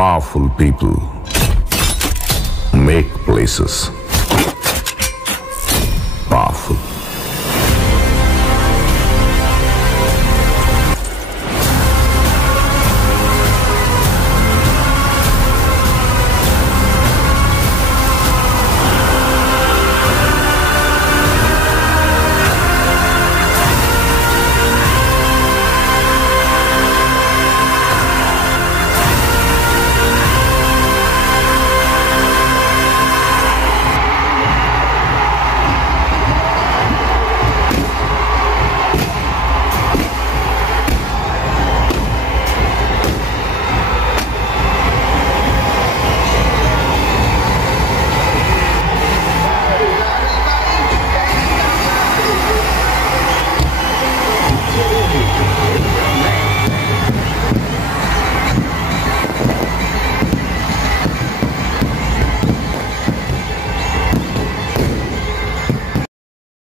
Powerful people make places powerful.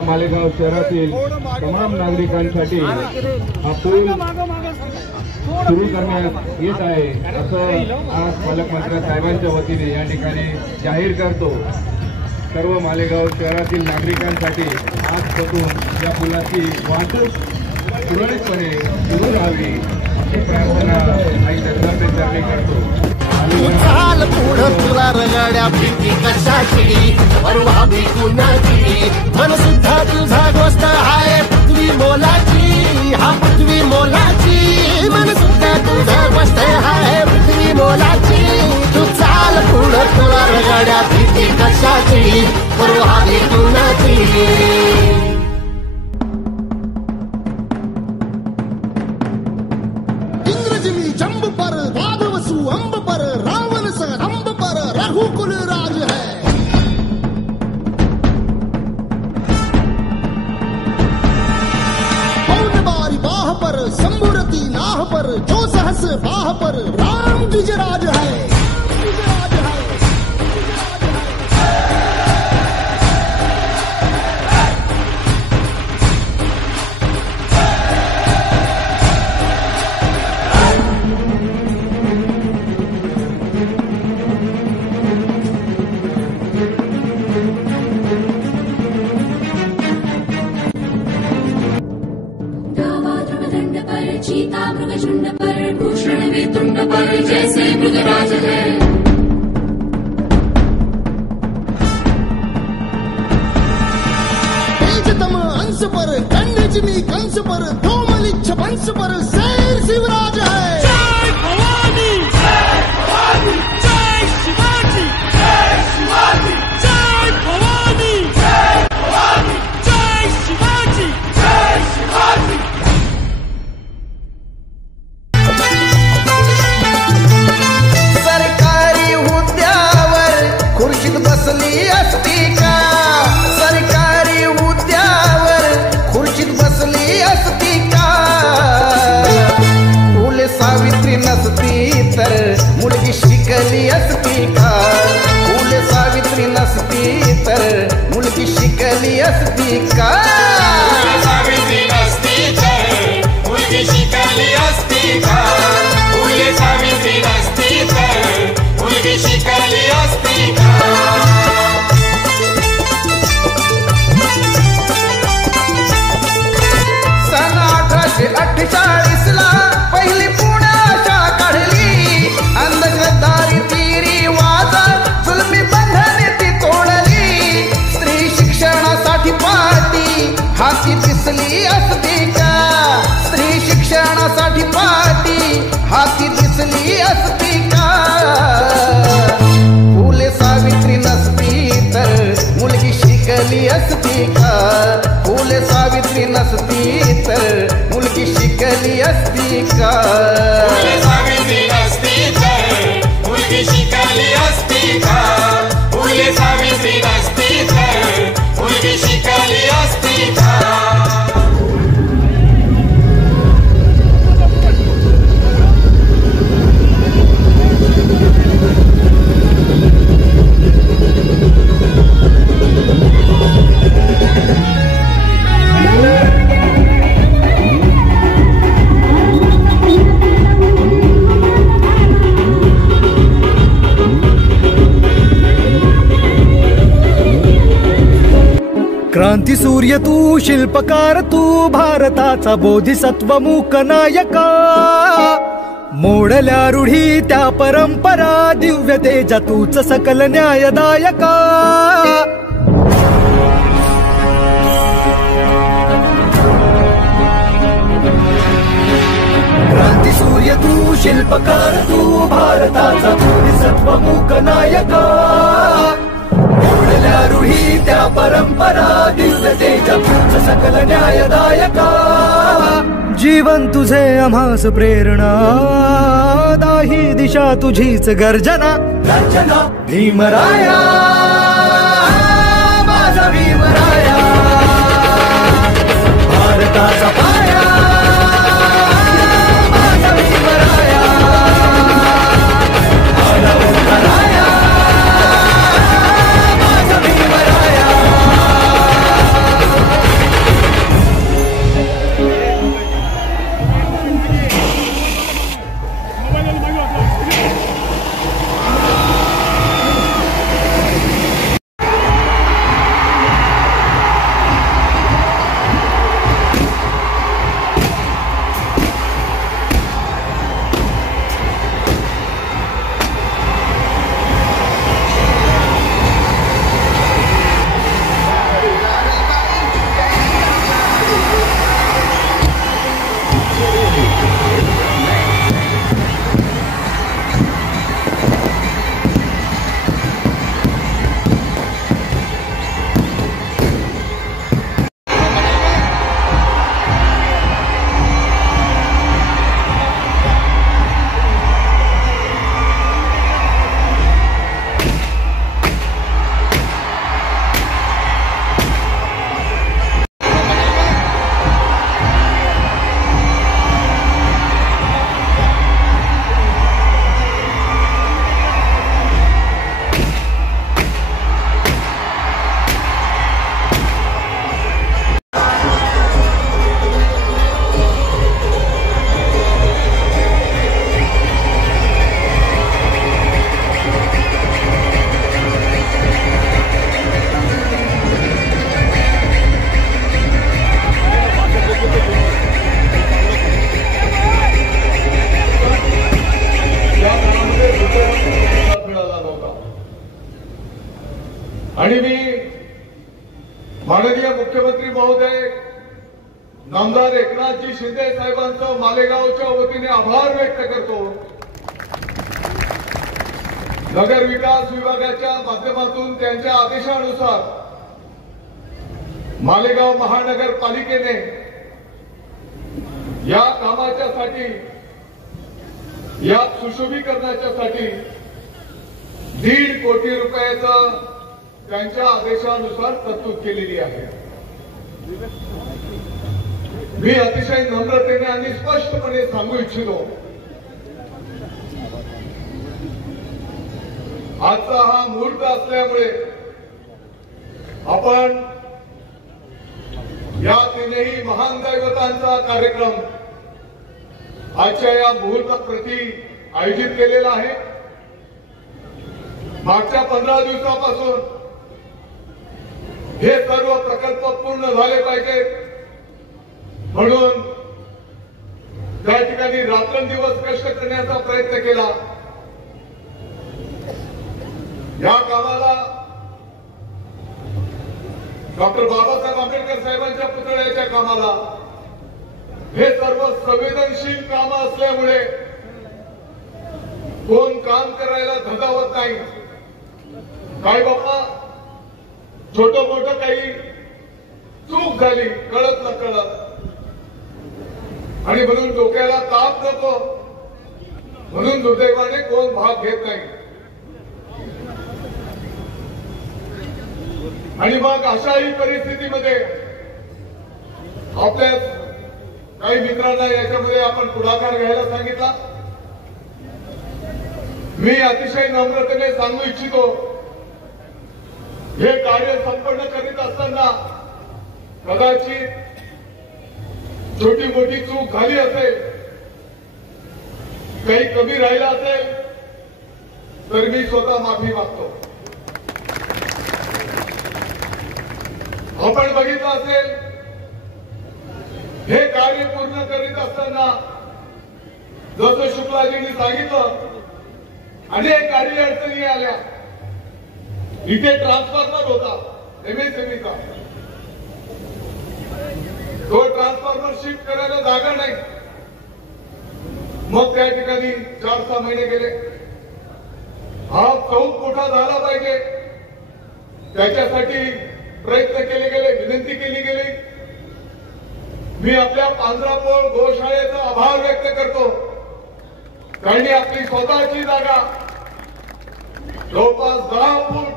Malegaon शहरातील तमाम नागरिकांसाठी हा पूल सुरू करण्यात येत आहे असं आज पालकमंत्री साहेबांच्या वतीने या ठिकाणी जाहीर करतो। सर्व मालेगाव शहरातील नागरिकांसाठी आजपासून या पुलाची वाहतूक सुरळीतपणे सुरू राहावी अशी प्रार्थना आई दत्तात्रय करतो। चाल पुढं तुला रगड्या भीती कशाची परवावी कुणाची मन सुद्धा तुझा गोष्ट आहे पृथ्वी मोलाची हा पृथ्वी मोलाची मन सुद्धा तुझा गोष्ट आहे पृथ्वी मोलाची तू चाल पुढं तुला रगड्या भीती कशाची परवावी कुणाची जंब पर राघवसु अंब पर रावण संग पर रघुकुल राज है। पौन बारी बाह पर शंभुरती नाह पर जो सहस बाह पर राम द्विजराज है। चीता मृगशुंड पर भूषण वेतुंड पर जैसे मृगराज है। तेजतम अंश पर कंडजमी कंस पर धूमलिच्छ वंश पर शेर शिवराज है। जय भवानी जय भवानी जय शिवाजी जय शिवाजी जय भवानी जय भवानी जय शिवाजी जय शिवाजी। सरकारी हुद्द्यावर खुर्चीत बसली असती का सरकारी हुद्द्यावर खुर्चीत बसली असती का फुले सावित्री नसती तर मुलगी शिकली असती का फुले सावित्री नसती तर मुलगी शिकली असती का सावित्री नसती तर मुलगी शिकली असती का फुले सावित्री नसती तर मुलगी शिकली असती का। सन 1848 ला पहिली पुण्याच्या काढली अंधश्रद्धारी तिरी वाजा जुलमी बंधने ती तोडली स्त्री शिक्षणासाठी पाठी हाती दिसली असती का स्त्री शिक्षणासाठी पाठी हाती दिसली असती का फुले सावित्री नसती तर मुलगी शिकली असती का फुले सावित्री नसती तर मुलगी शिकली असती का फुले सावित्री नसती तर मुलगी शिकली असती का फुले सावित्री नसती तर मुलगी शिकली असती का। क्रांती सूर्य तू, शिल्पकार तू, भारताचा बोधिसत्व मूक नायका. मोडल्या रूढी त्या परंपरा, दिव्य तेजा तूच सकल न्यायदायका. क्रांती सूर्य तू, शिल्पकार तू, भारताचा बोधिसत्व मूक नायका. मोडल्या रूढी त्या परंपरा, दिव्य तेजा तूच सकल न्यायदायका. जीवन तुझे आम्हास प्रेरणा, दाही दिशा तुझीच गर्जना. गर्जना भीमराया, माझा भीमराया, भारताचा पाया, माझा भीमराया, आला उतराया, माझा भीमराया. आणि मी माननीय मुख्यमंत्री महोदय नामदार एकनाथजी शिंदे साहेबांचं मालेगावच्या वतीने आभार व्यक्त करतो. नगर विकास विभागाच्या माध्यमातून त्यांच्या आदेशानुसार मालेगाव महानगरपालिकेने या कामाच्यासाठी, या सुशोभीकरणाच्यासाठी 1.5 कोटी रुपयाचं त्यांच्या आदेशानुसार तरतूद केलेली आहे. मी अतिशय नम्रतेने आणि स्पष्टपणे सांगू इच्छितो, आजचा हा मुहूर्त असल्यामुळे आपण या तीनही महान दैवतांचा कार्यक्रम आजच्या या मुहूर्ताप्रती आयोजित केलेला आहे. मागच्या 15 दिवसापासून हे सर्व प्रकल्प पूर्ण झाले पाहिजेत म्हणून त्या ठिकाणी रात्रंदिवस कष्ट करण्याचा प्रयत्न केला. या कामाला डॉक्टर बाबासाहेब आंबेडकर साहेबांच्या पुतळ्याच्या कामाला हे सर्व संवेदनशील काम असल्यामुळे कोण काम करायला धजावत नाही. काही बाबा छोट मोठं काही चूक झाली कळत न कळत आणि म्हणून डोक्याला ताप नको म्हणून दुर्दैवाने कोण भाग घेत नाही. आणि मग अशाही परिस्थितीमध्ये आपल्या काही मित्रांना याच्यामध्ये आपण पुढाकार घ्यायला सांगितला. मी अतिशय नम्रतेने सांगू इच्छितो, हे कार्य संपन्न करीत असताना कदाचित छोटी मोठी चूक झाली असेल, काही कमी राहिला असेल तर मी स्वतः माफी मागतो. आपण बघितलं असेल हे कार्य पूर्ण करीत असताना जसं शुक्लाजींनी सांगितलं अनेक काही अडचणी आल्या. इथे ट्रान्सफॉर्मर होता MSMEचा, तो ट्रान्सफॉर्मर शिफ्ट करायला जागा नाही. मग त्या ठिकाणी 4-6 महिने गेले. हा चौक मोठा झाला पाहिजे त्याच्यासाठी प्रयत्न केले गेले, विनंती केली गेली. मी आपल्या पांजरापोळ गोशाळेचा आभार व्यक्त करतो. त्यांनी आपली स्वतःची जागा जवळपास 10 फूट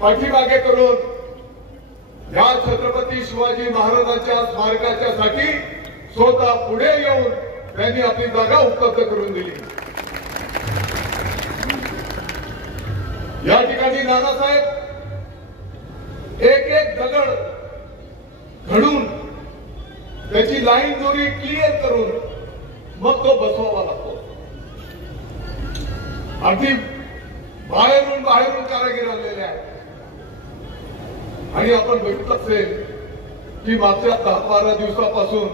पाठीमागे करून या छत्रपती शिवाजी महाराजांच्या स्मारकाच्या साठी स्वतः पुढे येऊन त्यांनी आपली जागा उपलब्ध करून दिली. या ठिकाणी नानासाहेब एक दगड घडून त्याची लाईन दोरी क्लिअर करून मग तो बसवावा लागतो. अगदी बाहेरून कारागीर आलेले आहेत. आणि आपण बघितलं असेल की मागच्या 10-12 दिवसापासून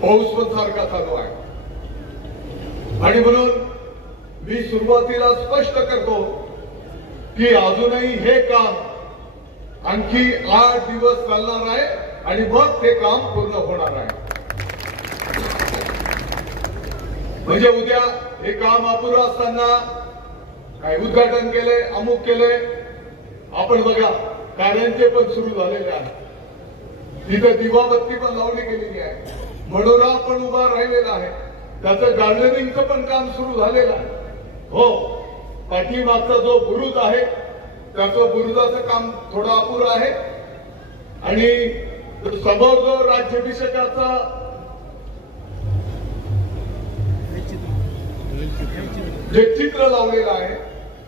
पाऊस पण सारखा चालू आहे. आणि म्हणून मी सुरुवातीला स्पष्ट करतो की अजूनही हे काम आणखी 8 दिवस चालणार आहे आणि मग ते काम पूर्ण होणार आहे. म्हणजे उद्या हे काम अपुरं असताना काही उद्घाटन केले, अमुक केले. आपण बघा कार्यांचे पण सुरू झालेले आहे. तिथे दिवाबत्ती पण लावली गेलेली आहे. मनोरा पण उभा राहिलेला आहे. त्याचं गार्डनिंगचं पण काम सुरू झालेलं आहे. हो, पाठीमागचा जो बुरुज आहे त्याचं बुरुजाचं काम थोडं अपुरं आहे. आणि समोर जो राज्याभिषेकाचा जे चित्र लावलेलं आहे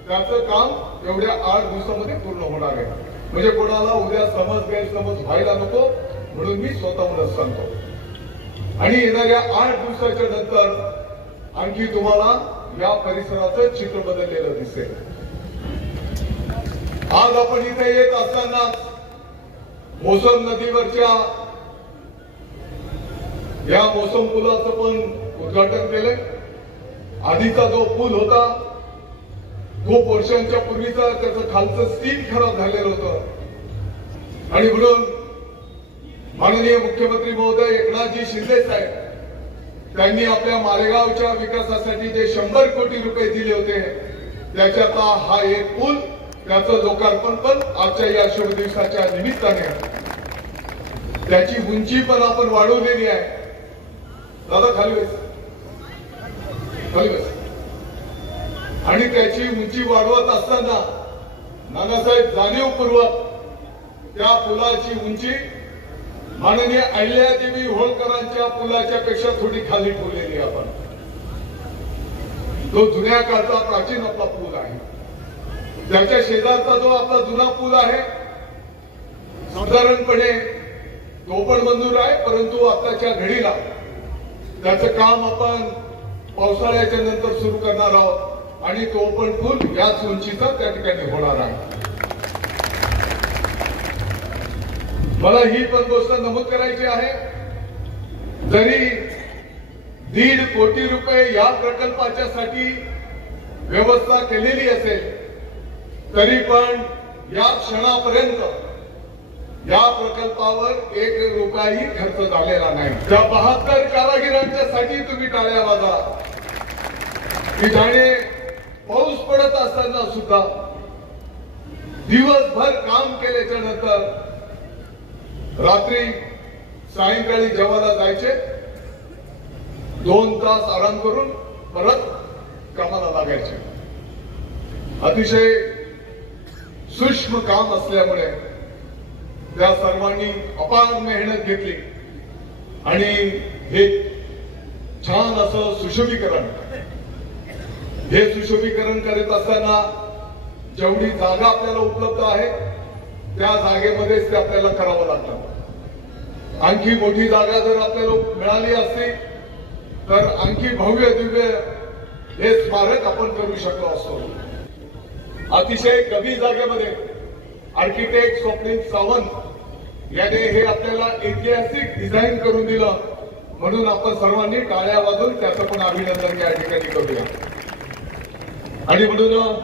त्याचं काम एवढ्या 8 दिवसामध्ये पूर्ण होणार आहे. म्हणजे कोणाला उद्या गैरसमज व्हायला नको म्हणून मी स्वतःहूनच सांगतो. आणि येणाऱ्या 8 दिवसाच्या नंतर आणखी तुम्हाला या परिसराचं चित्र बदललेलं दिसेल. आज आपण इथे येत असताना मोसम नदीवरच्या या मोसम पुलाचं पण उद्घाटन केलंय. आधीचा जो पूल होता खूप वर्षांच्या पूर्वीचा, त्याचं खालचं स्टील खराब झालेलं होतं. आणि म्हणून माननीय मुख्यमंत्री महोदय एकनाथजी शिंदे साहेब त्यांनी आपल्या मालेगावच्या विकासासाठी जे 100 कोटी रुपये दिले होते त्याच्यातला हा एक पूल, त्याचं लोकार्पण पण आजच्या या शुभ दिवसाच्या निमित्ताने त्याची उंची पण आपण वाढवलेली आहे. दादा खाली बस. आणि त्याची उंची वाढवत असताना नानासाहेब जाणीवपूर्वक त्या पुलाची उंची माननीय अहिल्यादेवी होळकरांच्या पुलाच्या पेक्षा थोडी खाली ठेवलेली आपण. तो जुन्या काळचा प्राचीन आपला पूल आहे. त्याच्या शेजारचा जो आपला जुना पूल आहे साधारणपणे तो पण मंजूर आहे, परंतु आताच्या घडीला त्याचं काम आपण पावसाळ्याच्या नंतर सुरू करणार आहोत आणि तो पण पूल याच उंचीचा त्या ठिकाणी होणार आहे. मला ही पण गोष्ट नमूद करायची आहे, जरी 1.5 कोटी रुपये या प्रकल्पाच्या साठी व्यवस्था केलेली असेल तरी पण या क्षणापर्यंत या प्रकल्पावर 1 रुपयाही खर्च झालेला नाही. त्या 72 कारागिरांच्या साठी तुम्ही टाळ्या वाजा. की जाणे पाऊस पडत असताना सुद्धा दिवसभर काम केल्याच्या नंतर रात्री सायंकाळी जेवायला जायचे, 2 तास आराम करून परत कामाला लागायचे. अतिशय सूक्ष्म काम असल्यामुळे त्या सर्वांनी अपार मेहनत घेतली आणि हे छान असं सुशोभीकरण, हे सुशोभीकरण करत असताना जेवढी जागा आपल्याला उपलब्ध आहे त्या जागेमध्येच ते आपल्याला करावं लागतं. आणखी मोठी जागा जर आपल्याला मिळाली असती तर आणखी भव्य दिव्य हे स्मारक आपण करू शकलो असतो. अतिशय कमी जागेमध्ये आर्किटेक्ट स्वप्नील सावंत याने हे आपल्याला ऐतिहासिक डिझाईन करून दिलं, म्हणून आपण सर्वांनी टाळ्या वाजवून त्याचं पण अभिनंदन या ठिकाणी करूया. आणि म्हणून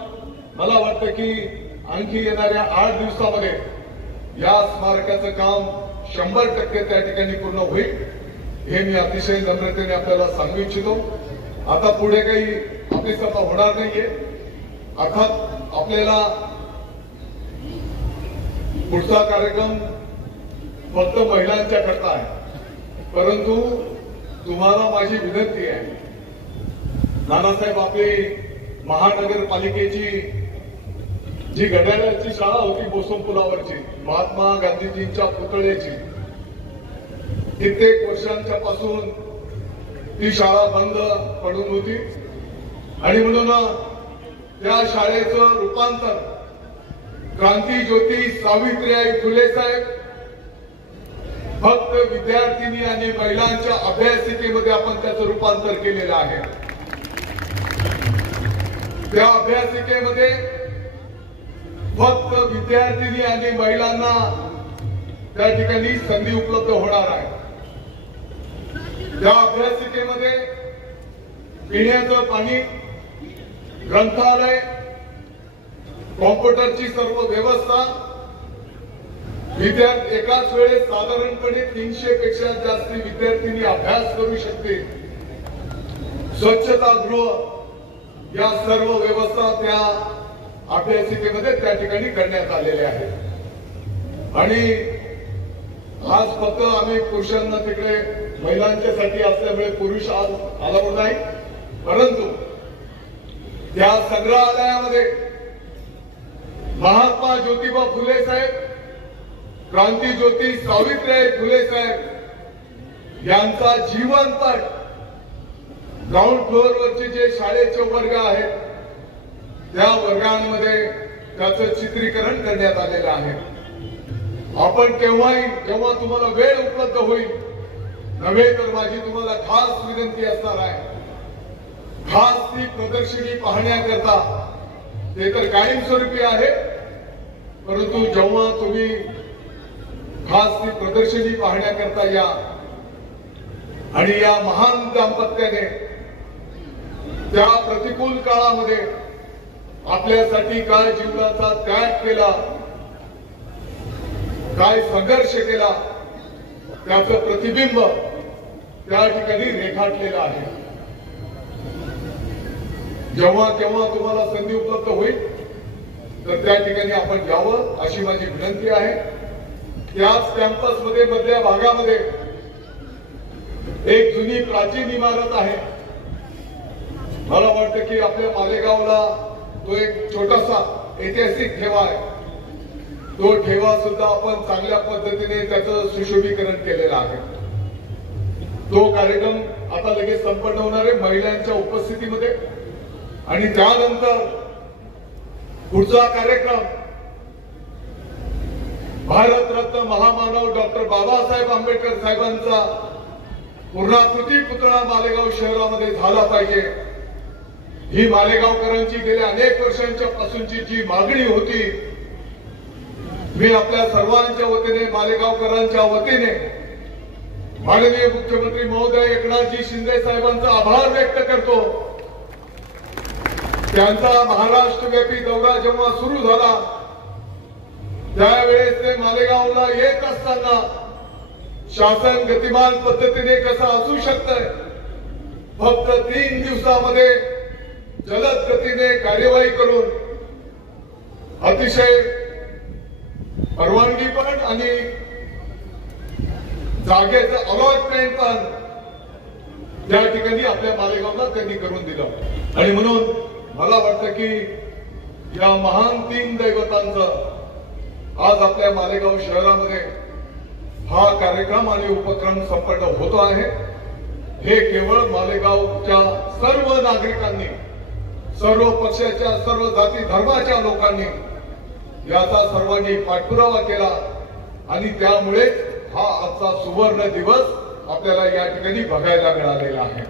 मला वाटतं की आणखी येणाऱ्या 8 दिवसामध्ये या स्मारकाचं काम 100% त्या ठिकाणी पूर्ण होईल, हे मी अतिशय नम्रतेने आपल्याला सांगू इच्छितो. आता पुढे काही आपली सभा होणार नाहीये. अर्थात आपल्याला पुढचा कार्यक्रम फक्त महिलांच्या करता आहे, परंतु तुम्हाला माझी विनंती आहे, नानासाहेब आपली महानगरपालिकेची जी घड्याळाची शाळा होती बोसम पुलावरची, महात्मा गांधीजींच्या पुतळ्याची, कित्येक वर्षांच्या पासून ती शाळा बंद पडून होती. आणि म्हणून त्या शाळेचं रूपांतर क्रांती ज्योती सावित्रीबाई फुले साहेब फक्त विद्यार्थिनी आणि महिलांच्या अभ्यासिकेमध्ये आपण त्याचं रूपांतर केलेलं आहे. त्या अभ्यासिकेमध्ये फक्त विद्यार्थिनी आणि महिलांना त्या ठिकाणी संधी उपलब्ध होणार आहे. त्या अभ्यासिकेमध्ये पिण्याचं पाणी, ग्रंथालय, कॉम्प्युटरची सर्व व्यवस्था, विद्यार्थी एकाच वेळेस साधारणपणे 300 पेक्षा जास्त विद्यार्थिनी अभ्यास करू शकते, स्वच्छतागृह, या सर्व व्यवस्था त्या अभ्यासिकेमध्ये त्या ठिकाणी करण्यात आलेल्या आहेत. आणि आज फक्त आम्ही पुरुषांना तिकडे महिलांच्यासाठी असल्यामुळे पुरुष आज अलाउड नाही, परंतु त्या संग्रहालयामध्ये महात्मा ज्योतिबा फुले साहेब, क्रांती ज्योती सावित्रीबाई फुले साहेब यांचा जीवनपट, ग्राउंड फ्लोअरवरचे जे शाळेचे वर्ग आहेत त्या वर्गांमध्ये त्याचं चित्रीकरण करण्यात आलेलं आहे. आपण केव्हाही जेव्हा तुम्हाला वेळ उपलब्ध होईल, नव्हे तर माझी तुम्हाला खास विनंती असणार आहे, खास ती प्रदर्शनी पाहण्याकरता, ते तर कायमस्वरूपी आहे, परंतु जेव्हा तुम्ही खास ती प्रदर्शनी पाहण्याकरता या आणि या महान दाम्पत्याने त्या प्रतिकूल काळामध्ये आपल्यासाठी काय जीवनाचा त्याग केला, काय संघर्ष केला, त्याचं प्रतिबिंब त्या ठिकाणी रेखाटलेलं आहे. जेव्हा केव्हा तुम्हाला संधी उपलब्ध होईल तर त्या ठिकाणी आपण जावं अशी माझी विनंती आहे. त्याच कॅम्पसमध्ये मधल्या भागामध्ये एक जुनी प्राचीन इमारत आहे. मला वाटतं की आपल्या मालेगावला तो एक छोटासा ऐतिहासिक ठेवा आहे. तो ठेवा सुद्धा आपण चांगल्या पद्धतीने त्याचं सुशोभीकरण केलेलं आहे. तो कार्यक्रम आता लगेच संपन्न होणार आहे महिलांच्या उपस्थितीमध्ये. आणि त्यानंतर पुढचा कार्यक्रम भारतरत्न महामानव डॉक्टर बाबासाहेब आंबेडकर साहेबांचा पूर्णाकृती पुतळा मालेगाव शहरामध्ये झाला पाहिजे, ही मालेगावकरांची गेल्या अनेक वर्षांच्या पासूनची जी मागणी होती. मी आपल्या सर्वांच्या वतीने, मालेगावकरांच्या वतीने माननीय मुख्यमंत्री महोदय एकनाथजी शिंदे साहेबांचा आभार व्यक्त करतो. त्यांचा महाराष्ट्रव्यापी दौरा जेव्हा सुरू झाला त्यावेळेस ते मालेगावला येत असताना शासन गतिमान पद्धतीने कसं असू शकतंय, फक्त 3 दिवसामध्ये जलद गतीने कार्यवाही करून अतिशय परवानगी पण आणि जागेचं अलॉटमेंट पण त्या ठिकाणी आपल्या मालेगावला त्यांनी करून दिलं. आणि म्हणून मला वाटतं की या महान 3 दैवतांचं आज आपल्या मालेगाव शहरामध्ये हा कार्यक्रम आणि उपक्रम संपन्न होतो आहे. हे केवळ मालेगावच्या सर्व नागरिकांनी, सर्व पक्षाच्या, सर्व जाती धर्माच्या लोकांनी याचा सर्वांनी पाठपुरावा केला आणि त्यामुळे हा आजचा सुवर्ण दिवस आपल्याला या ठिकाणी बघायला मिळालेला आहे.